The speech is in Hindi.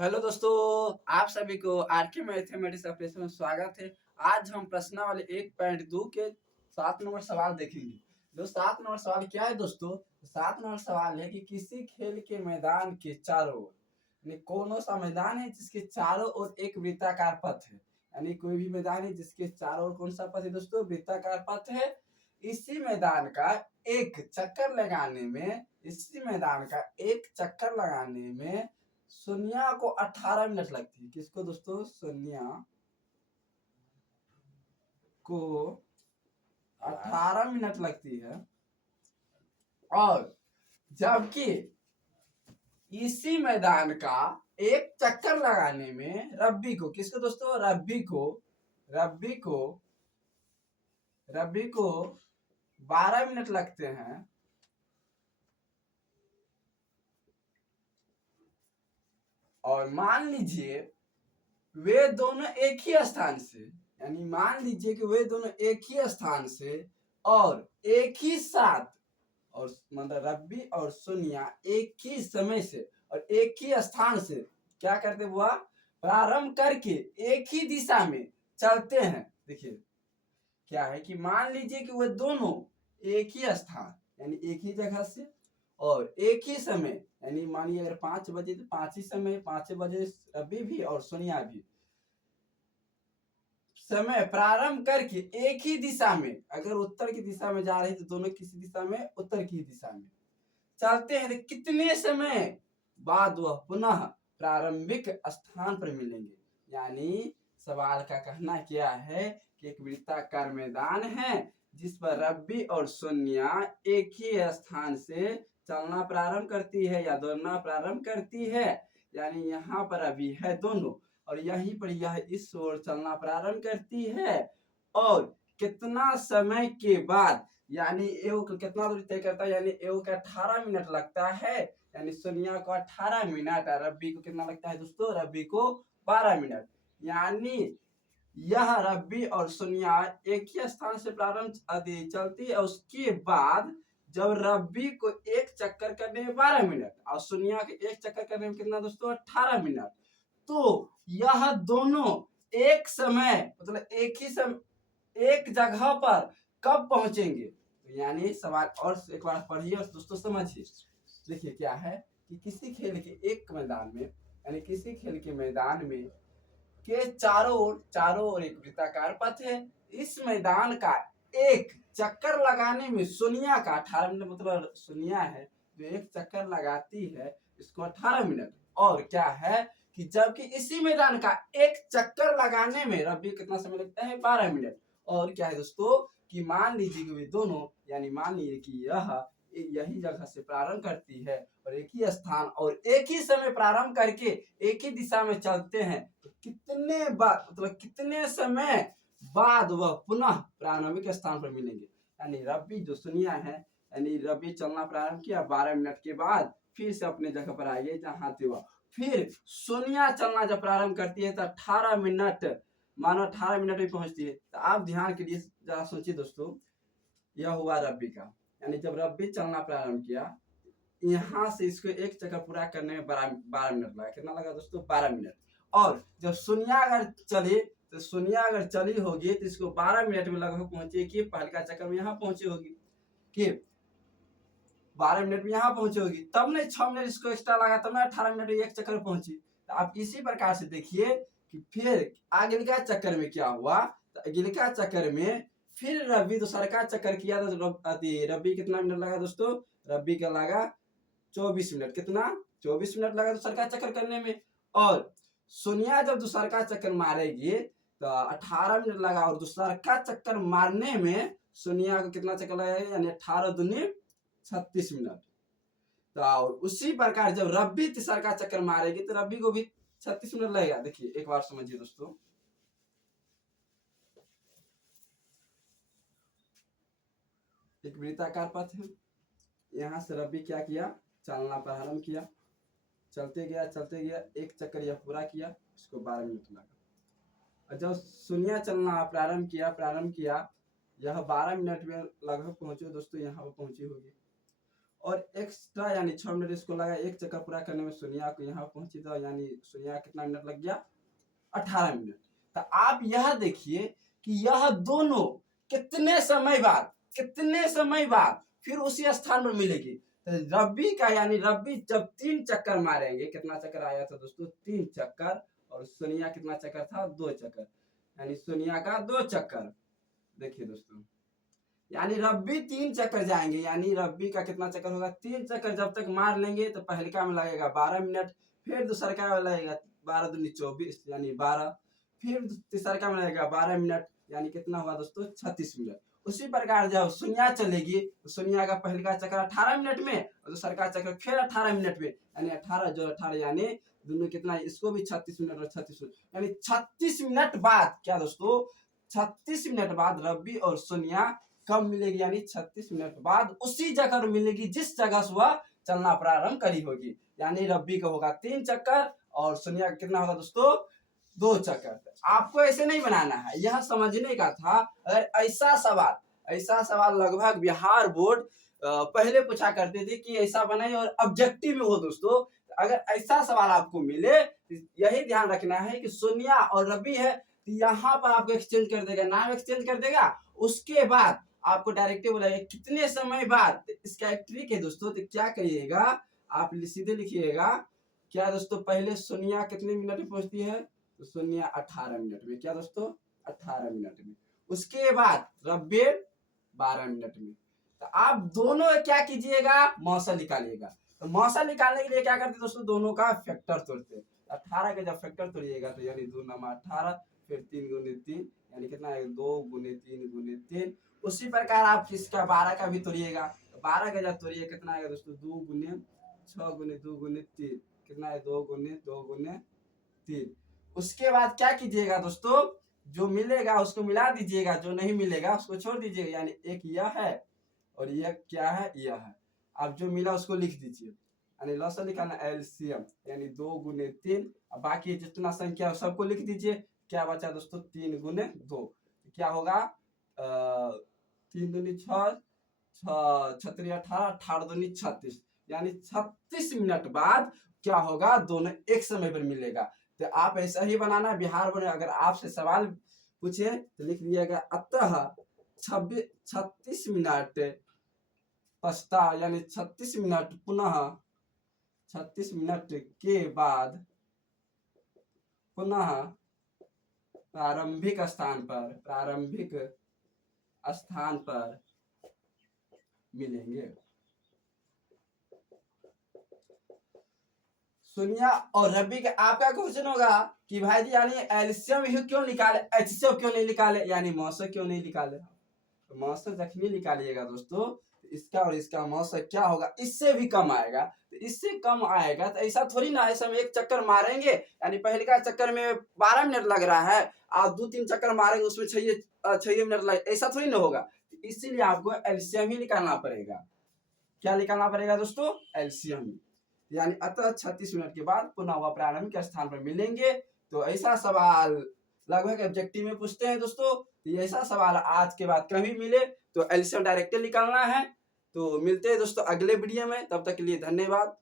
हेलो दोस्तों, आप सभी को आरके मैथमेटिक्स क्लास में स्वागत है। आज हम प्रश्नावली 1.2 के 7 नंबर सवाल देखेंगे। जो 7 नंबर सवाल क्या है दोस्तों? 7 नंबर सवाल है कि किसी खेल के मैदान के चारों ओर, यानी कौन सा मैदान है जिसके चारों ओर एक वृत्ताकार पथ है। यानी कोई भी मैदान है जिसके चारों ओर कौन सा पथ है दोस्तों? वृत्ताकार पथ है। इसी मैदान का एक चक्कर लगाने में इसी मैदान का एक चक्कर लगाने में सोनिया को 18 मिनट लगती है। किसको दोस्तों? सोनिया को 18 मिनट लगती है। और जबकि इसी मैदान का एक चक्कर लगाने में रब्बी को, किसको दोस्तों? रब्बी को 12 मिनट लगते हैं। और मान लीजिए वे दोनों एक ही स्थान से, यानी मान लीजिए कि वे दोनों एक ही स्थान से और एक ही साथ, और मतलब रब्बी और सोनिया एक ही समय से और एक ही स्थान से क्या करते हुआ प्रारंभ करके एक ही दिशा में चलते हैं। देखिए क्या है कि मान लीजिए कि वे दोनों एक ही स्थान यानी एक ही जगह से और एक ही समय, यानी मानिए अगर 5 बजे तो 5 ही समय, 5 बजे रवि भी और सोनिया भी समय प्रारंभ करके एक ही दिशा में, अगर उत्तर की दिशा में जा रहे तो दोनों किसी दिशा में, उत्तर की दिशा में चलते हैं, तो कितने समय बाद वह पुनः प्रारंभिक स्थान पर मिलेंगे। यानी सवाल का कहना क्या है कि एक वृत्ताकार मैदान है जिस पर रब्बी और सोनिया एक ही स्थान से चलना प्रारंभ करती है या दौड़ना प्रारंभ करती है। यानी यहाँ पर अभी है दोनों और यहीं पर यह इस ओर चलना प्रारंभ करती है। और कितना समय के बाद, यानी एओ को कितना दूरी तय करता है, यानी एओ का 18 मिनट लगता है, यानी सोनिया को 18 मिनट, रब्बी को कितना लगता है दोस्तों? रब्बी को 12 मिनट। यानी यह रब्बी और सोनिया एक ही स्थान से प्रारंभ चलती है। उसके बाद जब रब्बी को एक चक्कर करने में 12 मिनट और सोनिया के एक चक्कर करने में कितना दोस्तों? 18 मिनट। तो यह दोनों एक समय, मतलब एक ही समय एक जगह पर कब पहुंचेंगे? यानी सवाल और एक बार पढ़िए और दोस्तों समझिए। देखिए क्या है कि किसी खेल के एक मैदान में, यानी किसी खेल के मैदान में के चारों ओर एक वृत्ताकार पथ है। इस मैदान का एक चक्कर लगाने में सोनिया का 18 मिनट, मतलब सोनिया है जो एक चक्कर लगाती है, इसको 18 मिनट। और क्या है कि जबकि इसी मैदान का एक चक्कर लगाने में रब्बी कितना समय लगता है? 12 मिनट। और क्या है दोस्तों कि मान लीजिए कि वे दोनों, यानी मान लीजिए कि यह यही जगह से प्रारंभ करती है और एक ही स्थान और एक ही समय प्रारंभ करके एक ही दिशा में चलते हैं, तो कितने बाद, मतलब कितने समय बाद वह पुनः प्रारंभिक स्थान पर मिलेंगे। यानी रब्बी जो सोनिया है, यानी रब्बी चलना प्रारंभ किया 12 मिनट के बाद फिर से अपने जगह पर आई है जहां थे वह। फिर सोनिया चलना जब प्रारंभ करती है तो 18 मिनट, मानो 18 मिनट में पहुंचती है। तो आप ध्यान के लिए जरा सोचिए दोस्तों, यह हुआ रब्बी का, यानी जब रब्बी चलना प्रारंभ किया, यहाँ से इसको एक चक्कर पूरा करने में 12 मिनट लगा। कितना लगा दोस्तों? 12 मिनट। और जब सोनिया अगर चली, तो सोनिया अगर चली होगी तो इसको 12 मिनट में लगभग पहुंचे कि पहले चक्कर में यहाँ पहुंची होगी, कि 12 मिनट में यहाँ पहुंची होगी, तब नहीं 6 मिनट इसको एक्स्ट्रा लगा, तब ना 18 मिनट में एक चक्कर पहुंची। तो आप इसी प्रकार से देखिए कि फिर आगे का चक्कर में क्या हुआ। तो अगले का चक्कर में फिर रब्बी दूसरा का चक्कर किया तो रब्बी कितना मिनट लगा दोस्तों? रब्बी का लगा 24 मिनट। कितना? 24 मिनट लगा दूसरा का चक्कर करने में। और सोनिया जब दूसरा का चक्कर मारेगी तो 18 मिनट लगा, और दूसरा का चक्कर मारने में सोनिया को कितना चक्कर लगेगा? यानी 18 दूनी 36 मिनट। तो और उसी प्रकार जब रब्बी तीसरा का चक्कर मारेगी तो रब्बी को भी 36 मिनट लगेगा। देखिए एक बार समझिए दोस्तों, एक वृत्ताकार पथ है, यहाँ से रब्बी क्या किया? चलना प्रारंभ किया, चलते गया, एक चक्कर यह पूरा किया, इसको 12 मिनट लगा। और जब सोनिया चलना प्रारंभ किया, यह 12 मिनट में लगभग पहुंचे दोस्तों, यहाँ पर पहुंची होगी। और एक्स्ट्रा यानी 6 मिनट इसको लगा। एक चक्कर पूरा करने में सोनिया को यहाँ पहुंची तो यानी सोनिया कितना मिनट लग गया, 18 मिनट। तो आप यह देखिए कि यह दोनों कितने समय बाद फिर उसी स्थान पर मिलेगी। तो रब्बी का यानी रब्बी जब 3 चक्कर मारेंगे, कितना चक्कर आया था दोस्तों, 3 चक्कर, और सोनिया कितना चक्कर था, 2 चक्कर, यानी सोनिया का 2 चक्कर। देखिए दोस्तों, यानी रब्बी 3 चक्कर जाएंगे, यानी रब्बी का कितना चक्कर होगा, 3 चक्कर जब तक मार लेंगे तो पहलका में लगेगा 12 मिनट, फिर दूसरका में लगेगा 12 दूनी 24 यानी 12, फिर तीसरका में लगेगा 12 मिनट, यानी कितना हुआ दोस्तों, 36 मिनट। उसी प्रकार जब सोनिया चलेगी तो सोनिया का पहलका चक्कर 18 मिनट में और दूसरका चक्कर फिर 18 मिनट में, यानी 18 जो 18 यानी दोनों कितना, इसको भी 36 मिनट और 36 मिनट, यानी 36 मिनट बाद क्या दोस्तों, 36 मिनट बाद रब्बी और सोनिया कब मिलेगी, यानी 36 मिनट बाद उसी जगह मिलेगी जिस जगह से वह चलना प्रारंभ करी होगी। यानी रब्बी का होगा 3 चक्कर और सोनिया का कितना होगा दोस्तों, 2 चक्कर। आपको ऐसे नहीं बनाना है, यह समझने का था। अगर ऐसा सवाल लगभग बिहार बोर्ड पहले पूछा करते थे कि ऐसा बनाए और ऑब्जेक्टिव में हो दोस्तों। अगर ऐसा सवाल आपको मिले, यही ध्यान रखना है कि सोनिया और रब्बी है, तो यहाँ पर आपको एक्सचेंज कर देगा, नाम एक्सचेंज कर देगा। उसके बाद आपको डायरेक्टिव बोला कितने समय बाद। इसका एक ट्रिक है दोस्तों, तो क्या करिएगा, आप सीधे लिखिएगा क्या दोस्तों, पहले सोनिया कितने मिनट में पहुंचती है, तो सोनिया 18 मिनट में, क्या दोस्तों, 18 मिनट में। उसके बाद रब्बी 12 मिनट में। तो आप दोनों क्या कीजिएगा, मौसा निकालिएगा। तो मौसा निकालने के लिए क्या करते दोस्तों, दोनों का फैक्टर तोड़ते। 18 का जब फैक्टर तोड़िएगा तो यानी 2 नमा 18, फिर 3 गुने 3 यानी कितना है, 2 गुने 3 गुने 3। उसी प्रकार आप किसका 12 का भी तोड़िएगा। 12 का जब तोड़िए कितना आएगा दोस्तों, 2 गुने 6 गुने 2 गुने 3, कितना है, 2 गुने 3। उसके बाद क्या कीजिएगा दोस्तों, जो मिलेगा उसको मिला दीजिएगा, जो नहीं मिलेगा उसको छोड़ दीजिएगा। यानी एक यह है और यह क्या है, यह है। अब जो मिला उसको लिख दीजिए, यानी लॉसा निकालना एलसीएम, यानी 2 गुने 3। अब बाकी जितना संख्या सबको लिख दीजिए। क्या बचा दोस्तों, 3 गुने 2, क्या होगा, 3 दूनी 6, 6 18, 18 दूनी 36, यानी 36 मिनट बाद क्या होगा, दोनों एक समय पर मिलेगा। तो आप ऐसा ही बनाना बिहार बोर्ड। अगर आपसे सवाल पूछे तो लिख दिएगा, अतः 36 मिनट पश्चात, यानी 36 मिनट पुनः 36 मिनट के बाद पुनः प्रारंभिक स्थान पर मिलेंगे। सोनिया और रब्बी का आपका क्वेश्चन होगा कि भाई जी यानी एलसीएम ही क्यों निकाले, एचसीएफ क्यों नहीं निकाले, यानी मौसा क्यों नहीं निकाले। तो मौसा जखनी निकालिएगा दोस्तों, तो इसका और इसका मौसा क्या होगा, इससे भी कम आएगा। तो इससे कम आएगा तो ऐसा थोड़ी ना, ऐसा हम एक चक्कर मारेंगे, यानी पहले का चक्कर में 12 मिनट लग रहा है, आप 2-3 चक्कर मारेंगे उसमें 6 मिनट लगे, ऐसा थोड़ी ना होगा। इसीलिए आपको एलसीएम ही निकालना पड़ेगा। क्या निकालना पड़ेगा दोस्तों, एलसीएम। यानी अतः 36 मिनट के बाद पुनः वह प्रारंभिक स्थान पर मिलेंगे। तो ऐसा सवाल लगभग ऑब्जेक्टिव में पूछते हैं दोस्तों। तो ऐसा सवाल आज के बाद कभी मिले तो एलसीएम डायरेक्ट निकालना है। तो मिलते हैं दोस्तों अगले वीडियो में, तब तक के लिए धन्यवाद।